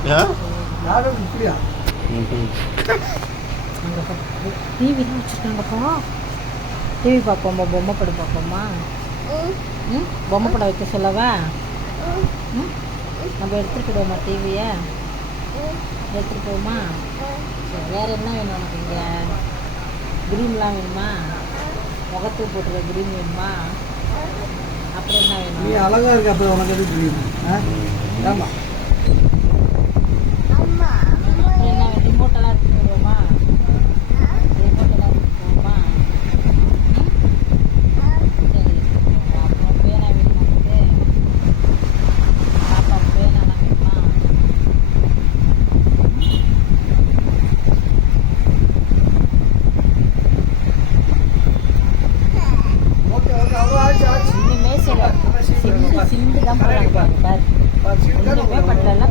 இப்படியா டிவி தான் வச்சுருக்காங்கப்பா. டிவி பார்ப்போம்மா, பொம்மை படம் பார்ப்போம்மா. பொம்மை படம் வைக்க சொல்லவா? நம்ம எடுத்துகிட்டு போவோமா டிவியை? எடுத்துகிட்டு போவோமா? சரி, வேறு என்ன வேணும் உனக்கு? இங்கே க்ரீன்லாம் வேணுமா? முகத்துக்கு போட்டுருக்க க்ரீன் வேணுமா? அப்புறம் என்ன வேணும்? நீ அழகாக இருக்க, அப்போ உனக்கு எது தெரியும்? ஆமாம், அப்புறம் என்ன வேணும்? ரிமோட்டெல்லாம் எடுத்துகிட்டு வருவோமா? ரிமோட்டெல்லாம் எடுத்துகிட்டு போவோமா? சரி, அப்புறம் பேனா வேணுமா உனக்கு? பாப்பா பேனாலாம் வேணுமா? ஓகே ஓகே, அவ்வளோ ஆச்சு ஆச்சு. இனிமே சிண்டு தான் போகிறாங்க பாரு. ஒன்றுமே பண்ணல.